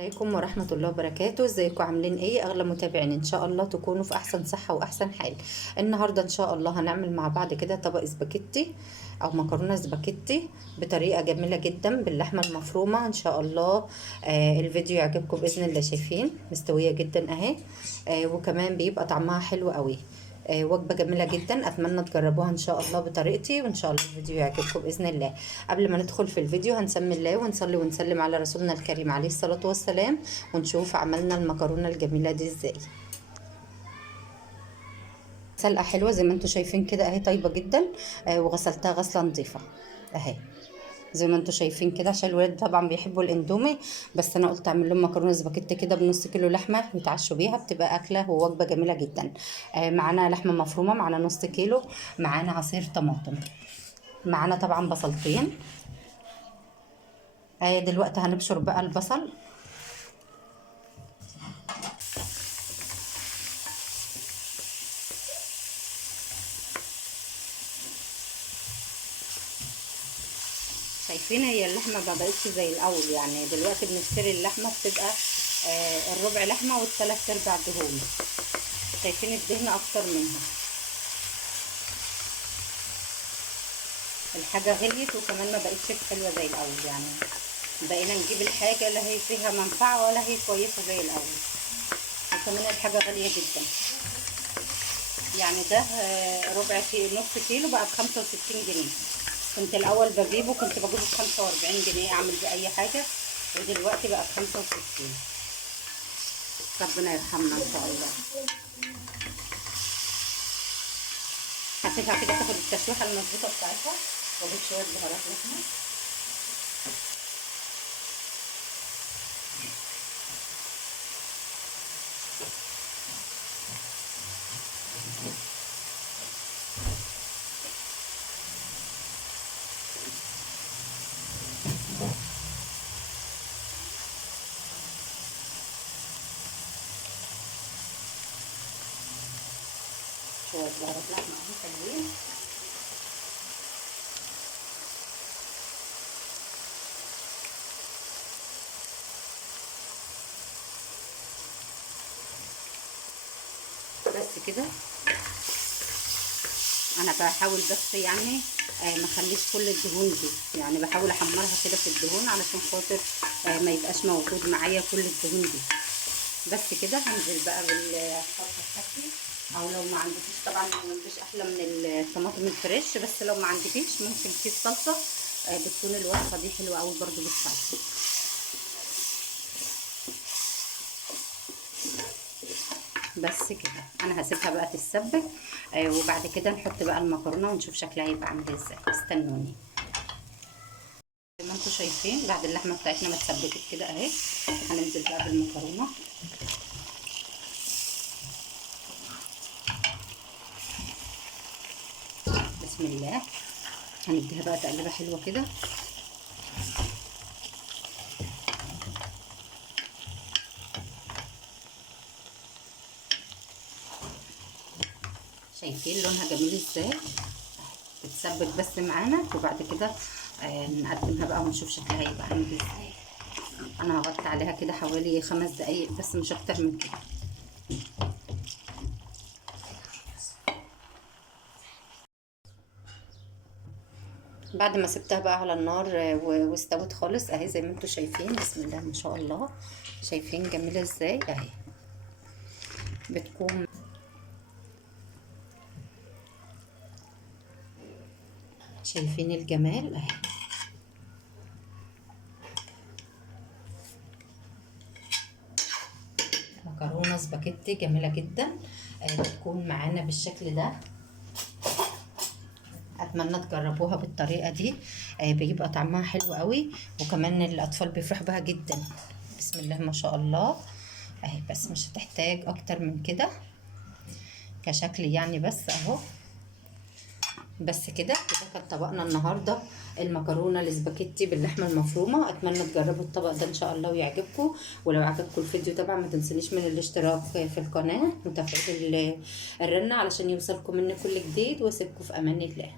عليكم ورحمة الله وبركاته. ازيكم عاملين ايه اغلى متابعين؟ ان شاء الله تكونوا في احسن صحة واحسن حال. النهاردة ان شاء الله هنعمل مع بعض كده طبق سباكيتي او مكرونة سباكيتي بطريقة جميلة جدا باللحمة المفرومة ان شاء الله. الفيديو يعجبكم باذن الله. شايفين مستوية جدا اهي. وكمان بيبقى طعمها حلو قوي. وجبة جميلة جدا، اتمنى تجربوها ان شاء الله بطريقتي، وان شاء الله الفيديو يعجبكم باذن الله. قبل ما ندخل في الفيديو هنسمي الله ونصلي ونسلم على رسولنا الكريم عليه الصلاة والسلام، ونشوف عملنا المكرونة الجميلة دي ازاي. سلقة حلوة زي ما انتم شايفين كده اهي، طيبة جدا. وغسلتها غسلة نظيفة اهي زي ما انتم شايفين كده، عشان الولاد طبعا بيحبوا الاندومي، بس انا قلت اعمل لهم مكرونه سباكيتي كده بنص كيلو لحمه يتعشوا بيها، بتبقى اكله ووجبه جميله جدا. معانا لحمه مفرومه، معانا نص كيلو، معانا عصير طماطم، معانا طبعا بصلتين. دلوقتي هنبشر بقى البصل. شايفين هي اللحمه ما بقتش زي الاول، يعني دلوقتي بنشتري اللحمه بتبقى الربع لحمه والثلاث ارباع دهون. شايفين الدهن اكتر منها. الحاجه غليت وكمان ما بقتش حلوه زي الاول، يعني بقينا نجيب الحاجه لا هي فيها منفعه ولا هي كويسه زي الاول، وكمان الحاجه غاليه جدا. يعني ده ربع كيلو، نص كيلو بقى ب65 جنيه. كنت الاول بجيبه، كنت بجيبه ب45 جنيه اعمل بيه اي حاجه، ودلوقتي بقى ب65. ربنا يرحمنا ان شاء الله. هسيبها كده تاخد التشويحه المظبوطه بتاعتها، واضيف شويه بهارات لحمه. شويه بهارات لحمه اهو حلوين. بس كده انا بحاول بس يعني ما اخليش كل الدهون دي، يعني بحاول احمرها كده في الدهون علشان خاطر ما يبقاش موجود معايا كل الدهون دي. بس كده هنزل بقى بالصلصه بتاعتي، او لو ما عندكيش طبعا مفيش احلى من الطماطم الفريش، بس لو ما عندكيش ممكن كيس صلصه، بتكون الوصفه دي حلوه قوي برده بالصلصه. بس كده انا هسيبها بقى تتسبك، وبعد كده نحط بقى المكرونه ونشوف شكلها هيبقى عامل ازاي. استنوني. زي ما انتم شايفين بعد اللحمه بتاعتنا ما اتسبكت كده اهي، هننزل بقى بالمكرونه. بسم الله. هنديها بقى تقليبه حلوه كده. شايفين لونها جميل ازاي؟ تتسبك بس معانا، وبعد كده نقدمها بقى ونشوف شكلها هيبقى عامل ازاي. انا هغطي عليها كده حوالي 5 دقايق بس، مش اكتر من كده. بعد ما سبتها بقى على النار واستوت خالص اهي زي ما انتم شايفين. بسم الله ما شاء الله. شايفين جميله ازاي اهي بتكون. شايفين الجمال اهي. مكرونه سباكيتي جميله جدا، بتكون معانا بالشكل ده. اتمنى تجربوها بالطريقه دي، بيبقى طعمها حلو قوي، وكمان الاطفال بيفرحوا بها جدا. بسم الله ما شاء الله اهي. بس مش هتحتاج اكتر من كده كشكل يعني، بس اهو. بس كده كان طبقنا النهارده المكرونه الاسباجيتي باللحمه المفرومه. اتمنى تجربوا الطبق ده ان شاء الله ويعجبكم. ولو عجبكم الفيديو طبعا ما تنسونيش من الاشتراك في القناه وتفعيل الرنه علشان يوصلكم مني كل جديد، واسيبكم في امان الله.